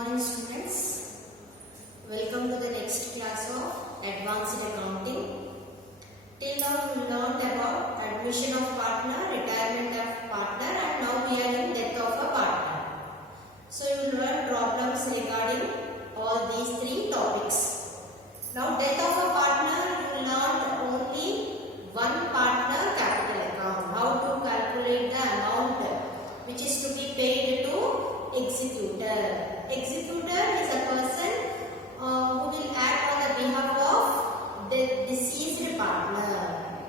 morning students, welcome to the next class of Advanced Accounting. Till now we learned about admission of partner, retirement of partner, and now we are in death of a partner. So you learned problems regarding all these three topics. Now death of a partner, you learned only one partner capital account, how to calculate the amount which is to be paid to executor. Executor is a person who will act on the behalf of the deceased partner.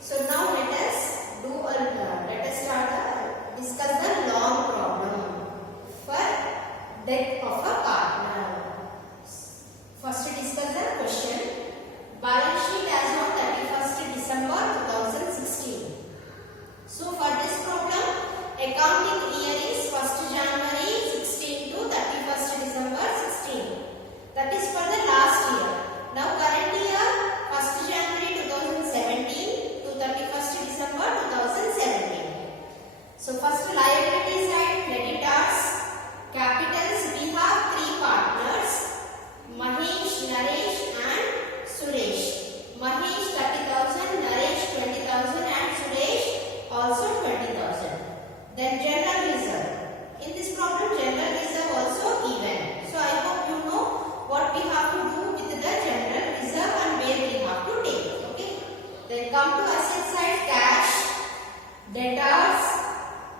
So now let us start discuss the long problem for death of a partner. First discuss the question. Balance sheet as on 31st December 2016. So for this problem, accounting year is 1st January 16 to 31st December 16. That is for the last year. Now current year 1st January 2017 to 31st December 2017. So first liability side, creditors, capitals, we have three partners, Mahesh, Naresh and Suresh. Mahesh 30,000, Naresh 20,000 and Suresh also 20,000. Then general reserve. In this problem, general reserve also given. So I hope you know what we have to do with the general reserve and where we have to take. Okay. Then come to asset side, cash, debtors,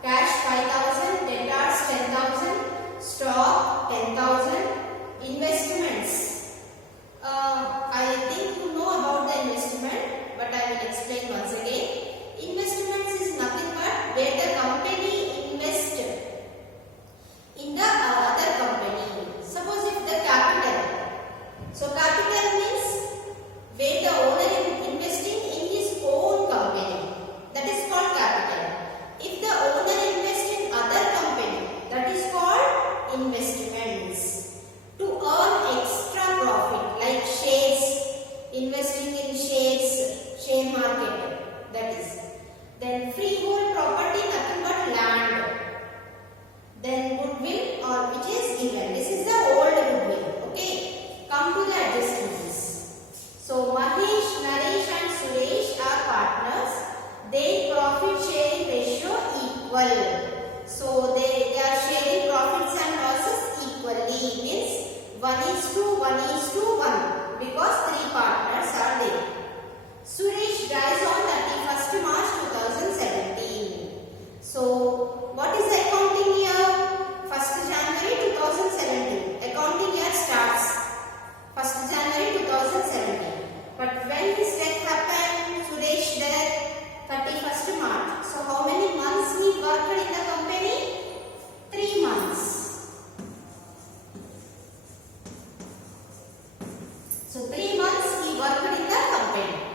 cash 5,000, debtors 10,000, stock 10,000, investments. I think you know about the investment, but I will explain once again. Investments is nothing but where the company invests in the other company. Suppose if the capital. So capital means where the owner is investing in his own company. That is called capital. If the owner invests in other company, that is called investments. To earn extra profit like shares, investing in shares, share market. That is. Then freehold property, nothing but land. Then goodwill or which is given. This is the old goodwill. Okay. Come to the adjustments. So Mahesh, Naresh and Suresh are partners. Their profit sharing ratio equal. So they are sharing profits and losses equally. Means 1:1:1 because three partners are there. Suresh dies on 31st March 2017. So, what is the accounting year? 1st January 2017. Accounting year starts 1st January 2017. But when his death happened, Suresh death 31st March. So, how many months he worked in the company? 3 months. So, 3 months he worked in the company.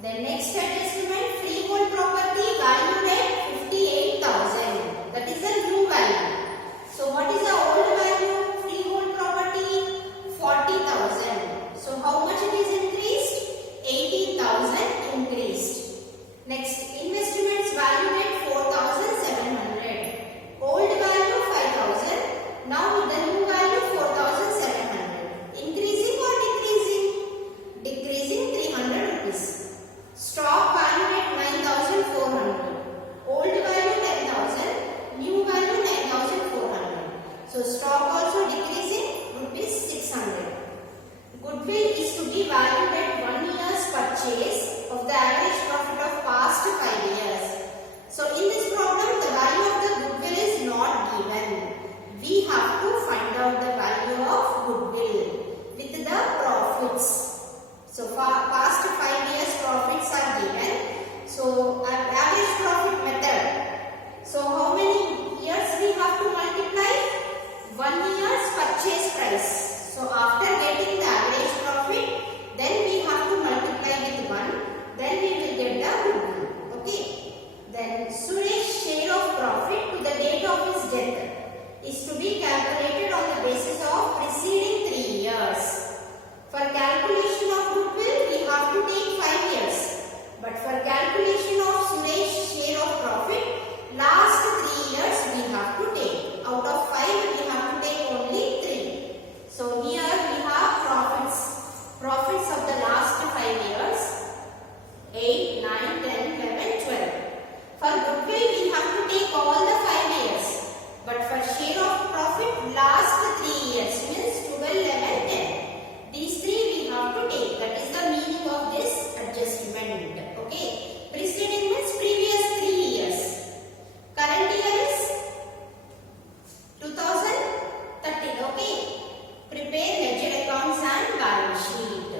The next adjustment, freehold property valued at 58,000. That is the new value. So what is the old value? Freehold property 40,000. So how much it is increased? 18,000 increased. Next, investments valued at 4,700. Old value 5,000. Now with the new value 4,700. Increasing or decreasing? Decreasing 300 rupees. Stock value at 9,400. Old value 10,000. New value 9,400. So stock also decreasing rupees 600. Goodwill is to be valued at 1 year's purchase of the average profit of past 5 years. So in this problem, the value of the goodwill is not given. We have to find out the value of goodwill with the profits. So past 5 years profits are given. So average profit method. So how many years we have to multiply? 1 year's purchase price. So after getting the average profit, then we have to multiply with 1. Then we will get the goodwill. Okay. Then Suresh's share of profit to the date of his death is to be calculated on the basis of preceding 3 years. For calculation of goodwill, we have to take 5 years. But for calculation of Suresh's share of profit, last 3 years we have to take. Out of 5, we have to take only 3. take all the 5 years. But for share of profit, last 3 years means 12, 11, 10. These 3 we have to take. That is the meaning of this adjustment. Okay. Preceding means previous 3 years. Current year is 2013. Okay. Prepare ledger accounts and balance sheet.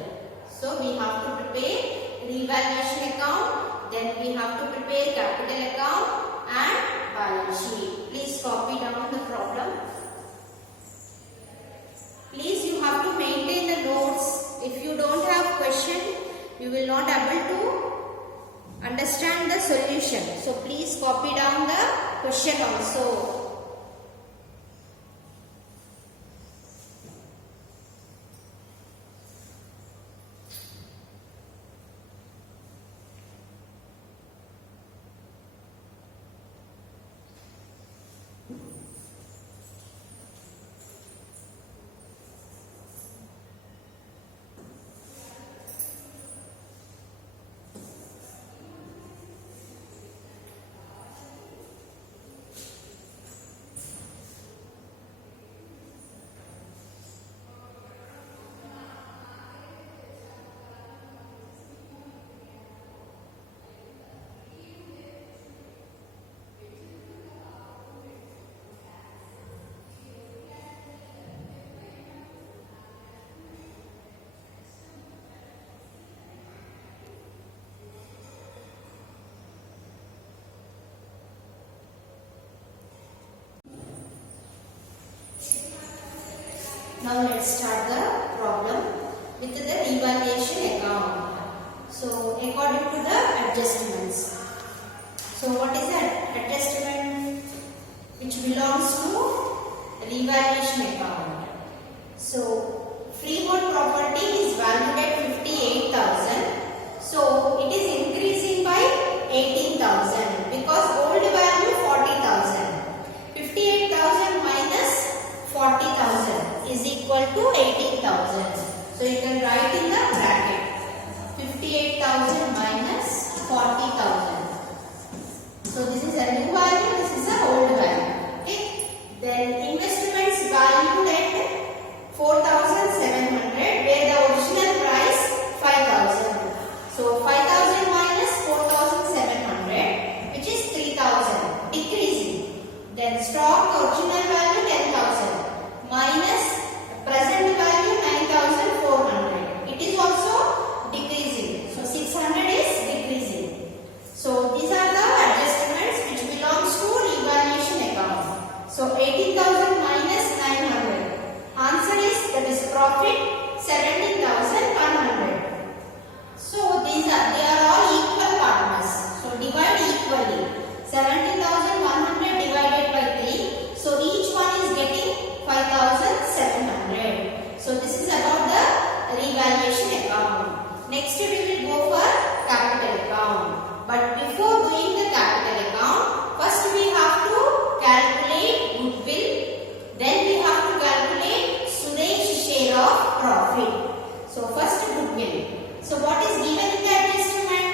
So we have to prepare revaluation account. Then we have to prepare capital account and balance sheet. Please copy down the problem. Please, you have to maintain the notes. If you don't have question, you will not able to understand the solution. So please copy down the question also. Now let's start the problem with the revaluation account. So according to the adjustments. So what is that adjustment which belongs to revaluation account? So freehold property is valued at 58,000. So it is increasing by 18,000 because old value 40,000. 58,000 minus 40,000 is equal to 18,000. So you can write in the bracket 58,000 minus 40,000. So this is a new value, this is a old value. Okay. Then investments valued at 4,700 where the original price 5,000. So 5,000 minus 4,700 which is 3,000 decreasing. Then stock original value 10,000 minus present value 9,400. It is also decreasing. So 600 is decreasing. So these are the adjustments which belongs to revaluation account. So 18,000 minus 900. Answer is that is profit 17,100. So they are all equal partners. So divide equally. 17,100 divided by 3. So each one is getting 5,700. So this is about the revaluation account. Next we will go for capital account. But before doing the capital account, first we have to calculate goodwill. Then we have to calculate Suresh's share of profit. So first goodwill. So what is given in the adjustment?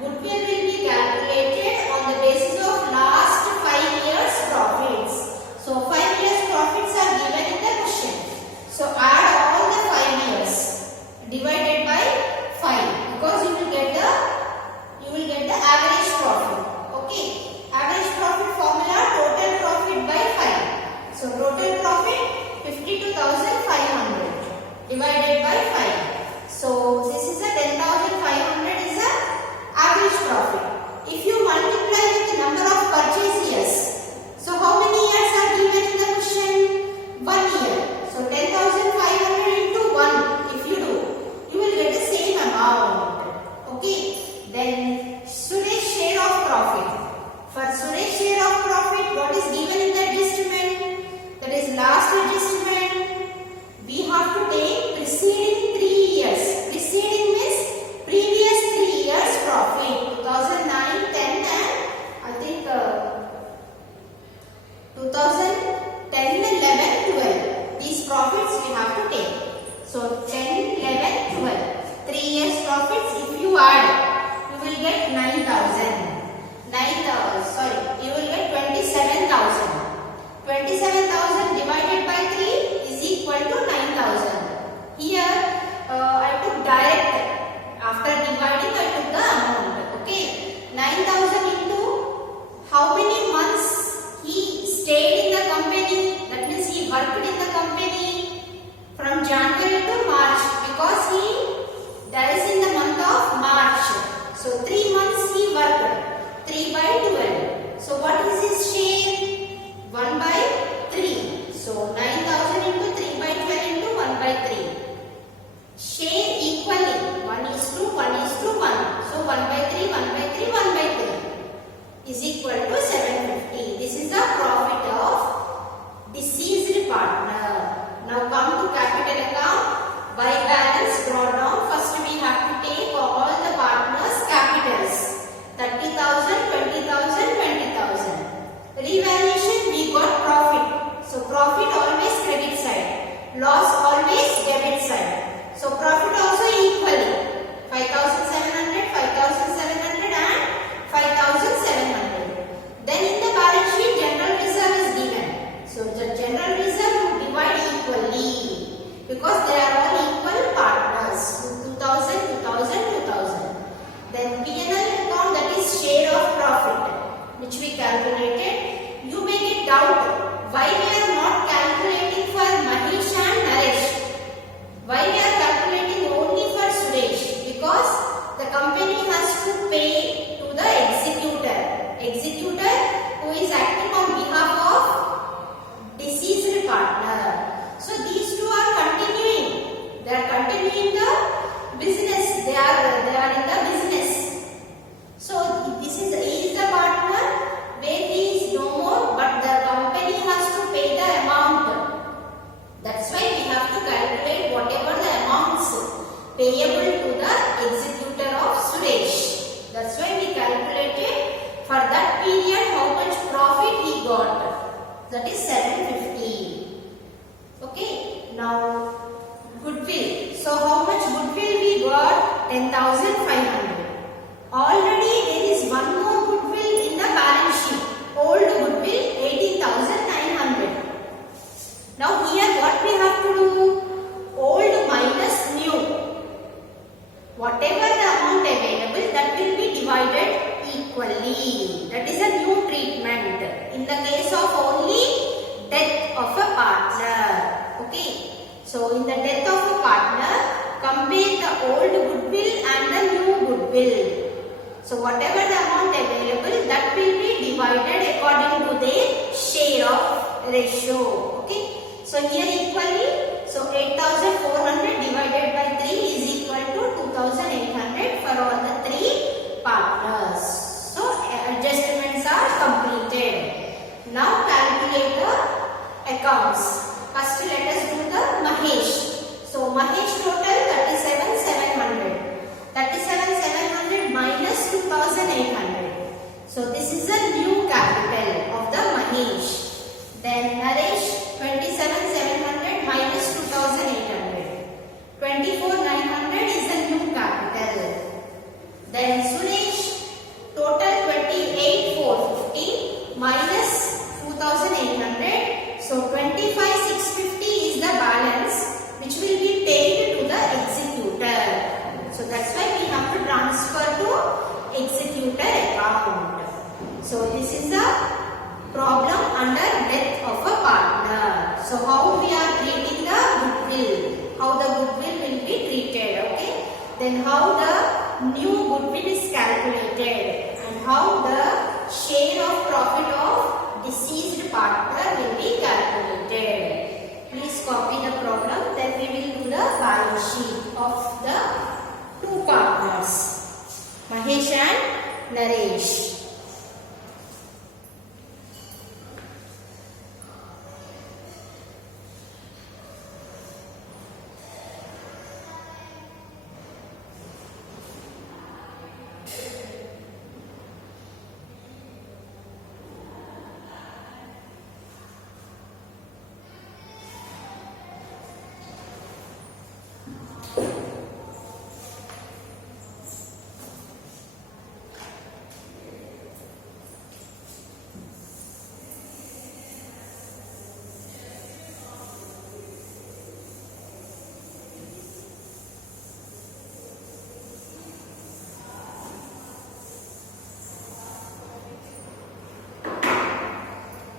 Goodwill will be calculated on the basis of last 5 years profits. So 5 years profits are given in the question. So add all the 5 years divided by 5 because you will get the average profit. Okay. Average profit formula total profit by 5. So total profit 52,500 divided by 5. So this is a 10,500 is a average profit. If you multiply with the number of purchase years, so how many years are given in the question? 1 year. So 10,500 into 1 if you do, you will get the same amount. Okay. Then Suresh's share of profit. For Suresh's share of profit, what is given in the adjustment? That is last adjustment. We have to take preceding 3 years. Preceding means previous 3 years profit. 2009, 10 and I think 2010, 11, 12. These profits we have to take. So 10, 11, 12. 3 years profits if you add, you will get 9,000. You will get January to March because he dies in the month of March. So 3 months he worked. 3 by 12. So what is his share? 1 by 3. So 9,000 into 3 by 12 into 1 by 3. Share equally. 1 is to 1 is to 1. So 1 by 3, 1 by 3, 1 by 3 is equal to 750. This is the profit of deceased partner. Now come to capital account. By balance brought down. First we have to take all the partners' capitals. 30,000, 20,000, 20,000. Revaluation we got profit. So profit always credit side. Loss always debit side. So profit also equally. 5,700, 5,700 and 5,700. Then in the balance sheet general reserve is given. So the general reserve you divide equally because they are all equal partners. 2,000, 2,000, 2,000. Then P&L account, that is share of profit which we calculated. You may get doubt why we are not calculating for Mahesh and Naresh. Why we are calculating only for Suresh? Because the company has to pay to the executor. Executor who is acting on behalf of deceased partner. So these two are continuing. They are continuing the business. They are in the business. So this is he is the partner where he is no more, but the company has to pay the amount. That's why we have to calculate whatever the amounts payable to the executor of Suresh. That's why we calculated for that period how much profit he got. That is 750. Okay. Now goodwill. So how much goodwill we got? 10,500. Already there is one more goodwill in the balance sheet. Old goodwill 18,900. Now here what we have to do? Old minus new. Whatever the amount available, that will be divided equally. That is a new treatment. In the case of only death of a partner. Okay. So in the death of a partner, compare the old goodwill and the new goodwill. So whatever the amount available, that will be divided according to their share of ratio. Okay. So here equally, so 8,400 divided by 3 is equal to 2,800 for all the 3 partners. So adjustments are completed. Now calculate the accounts. First let us do the Mahesh. So Mahesh total 37,700. 37,700 minus 2,800. So this is the new capital of the Mahesh. Then Naresh 27,700 minus 2,800. 24,900 is the new capital. Then Suresh total 28,450 minus 2,800. So 25,650 is the balance which will be paid to the executor. So that's why we have to transfer to executor account. So this is the problem under death of a partner. So how we are treating the goodwill? How the goodwill will be treated? Okay. Then how the new goodwill is calculated and how the share of profit of deceased partner will be calculated. Please copy the problem. Then we will do the balance sheet of the 2 partners, Mahesh and Naresh.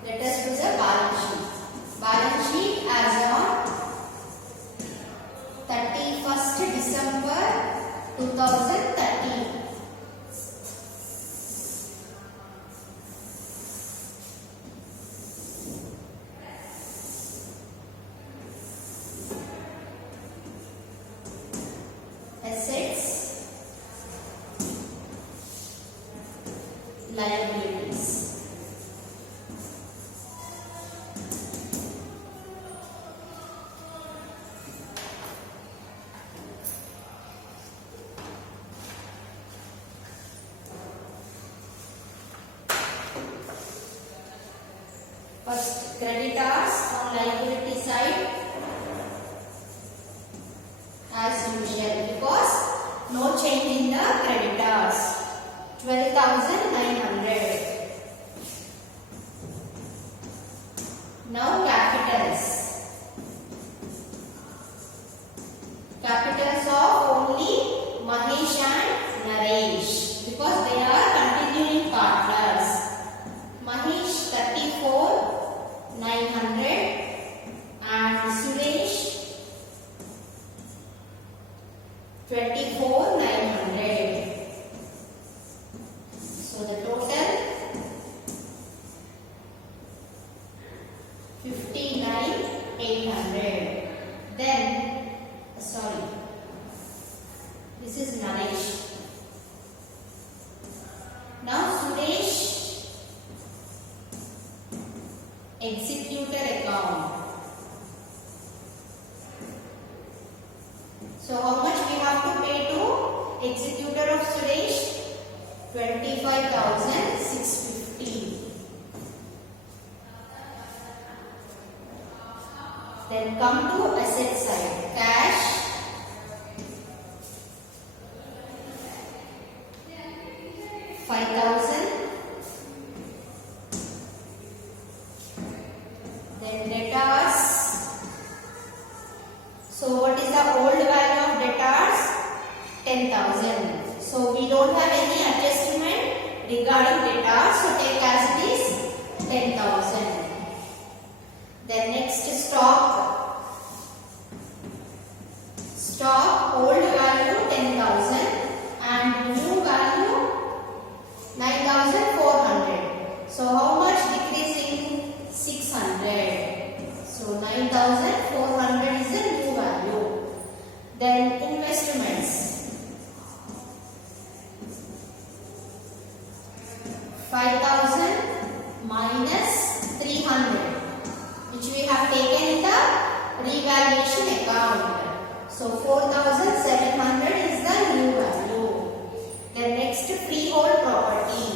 Let us do the balance sheet. Balance sheet as on December 2013. Assets, liabilities. First, creditors on liability side as usual, because no change in the creditors. 12,900. Now capitals. Capitals of only Mahesh and Naresh, because they are continuing partners. Mahesh 34,900 and Suresh 24,900. So the total 59,800. Then, sorry, this is Naresh. Now Suresh, executor account. So how much we have to pay to executor of Suresh? 25,650. Then come to asset side. Cash, $5,000. Then debtors. So what is the old value of debtors? 10,000. So we don't have any adjustment regarding debtors. So take as it is 10,000. Then next stock. Stock old value 10,000 and new value 9,400. So how much decreasing? 600. So 9,400 is the new value. Then investments. 5,000 minus 300, which we have taken in the revaluation account. So 4,700 is the new value. Then next, freehold property.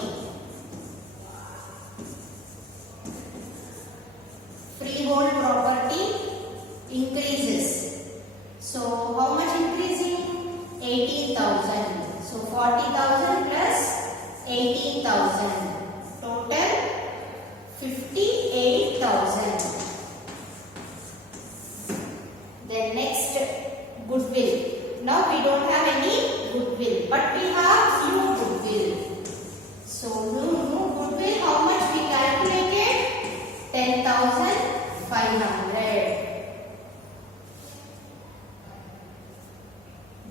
Freehold property increases. So how much increasing? 18,000. So 40,000 plus 18,000. Total 58,000. Then next, goodwill. Now we don't have any goodwill, but we have few goodwill. So new goodwill, how much we calculated? 10,500.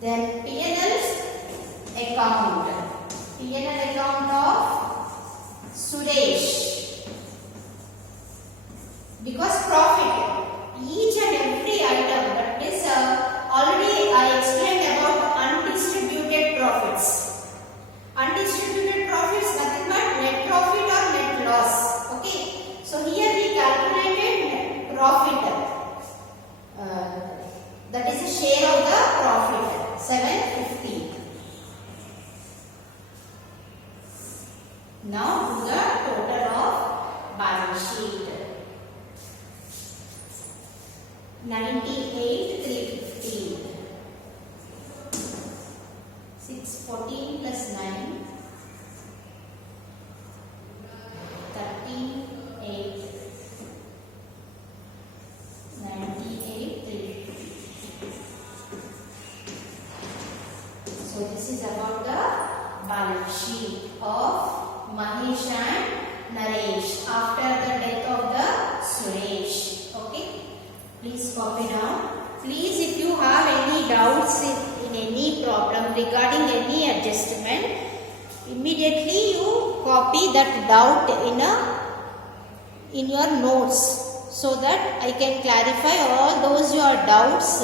Then P&L's account. P&L account of Suresh. Because profit, each and every item, that is already I explained about undistributed profits. Undistributed profits, nothing but net profit or net loss. Okay. So here we calculated net profit. That is a share of the profit, 750. Now to the total of balance sheet. 98,350. 614 plus 9. 38. 98,350. So this is about the balance sheet of Mahesh and Naresh after the death of the Suresh. Okay, please copy down. Please, if you have any doubts problem regarding any adjustment, immediately you copy that doubt in your notes, so that I can clarify all those your doubts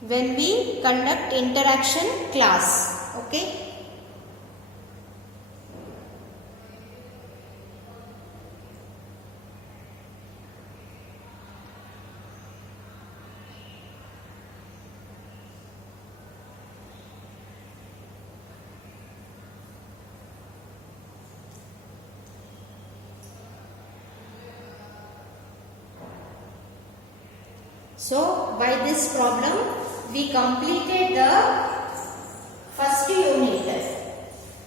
when we conduct interaction class. Okay. So, by this problem, we completed the first unit,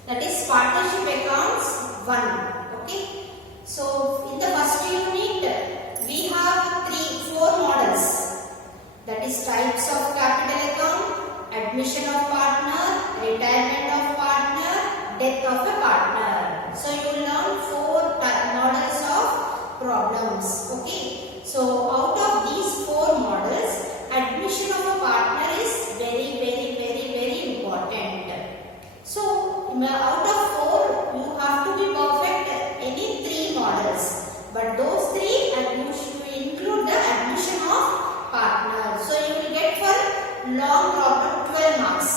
that is partnership accounts 1. Okay. So, in the first unit, we have 4 models, that is types of capital account, admission of partner, retirement of partner, death of a partner. So, you will learn 4 models of problems. Okay. So, out of these 4 models, admission of a partner is very important. So, out of 4, you have to be perfect any 3 models. But those 3, you should include the admission of partner. So, you will get for long problem 12 marks.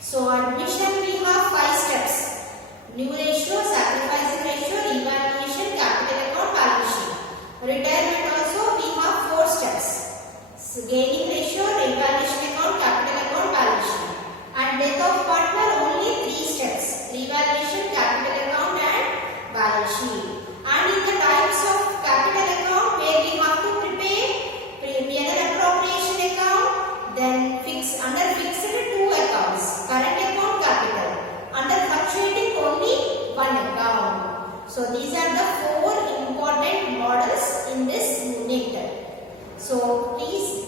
So, admission we have 5 steps. New ratio, sacrificing ratio, evaluation, capital account, balance sheet. Retirement also we have 4 steps. So, gaining ratio, revaluation account, capital account, balance sheet. And death of partner only 3 steps. Revaluation, capital account and balance sheet. And in the types of capital account where we have to prepare an appropriation account, then under fixed 2 accounts. Current account, capital. Under fluctuating only 1 account. So these are the 4 important models in this unit. So please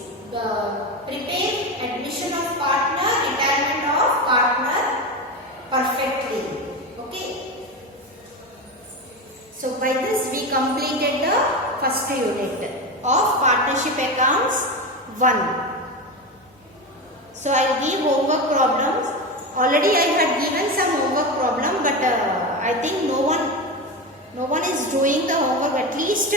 prepare admission of partner, retirement of partner perfectly. Okay. So by this we completed the first unit of partnership accounts 1. So I will give homework problems. Already I had given some homework problem, but I think no one is doing the homework. At least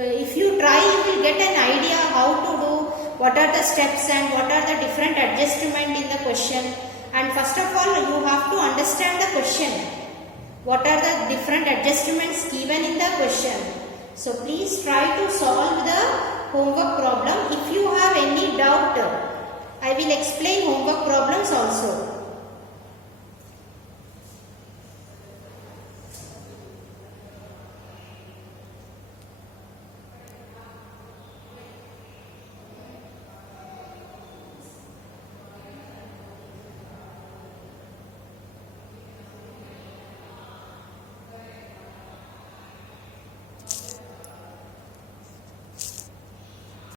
if you try, you will get an idea how to do, what are the steps and what are the different adjustment in the question. And first of all, you have to understand the question. What are the different adjustments given in the question. So please try to solve the homework problem. If you have any doubt, I will explain homework problems also.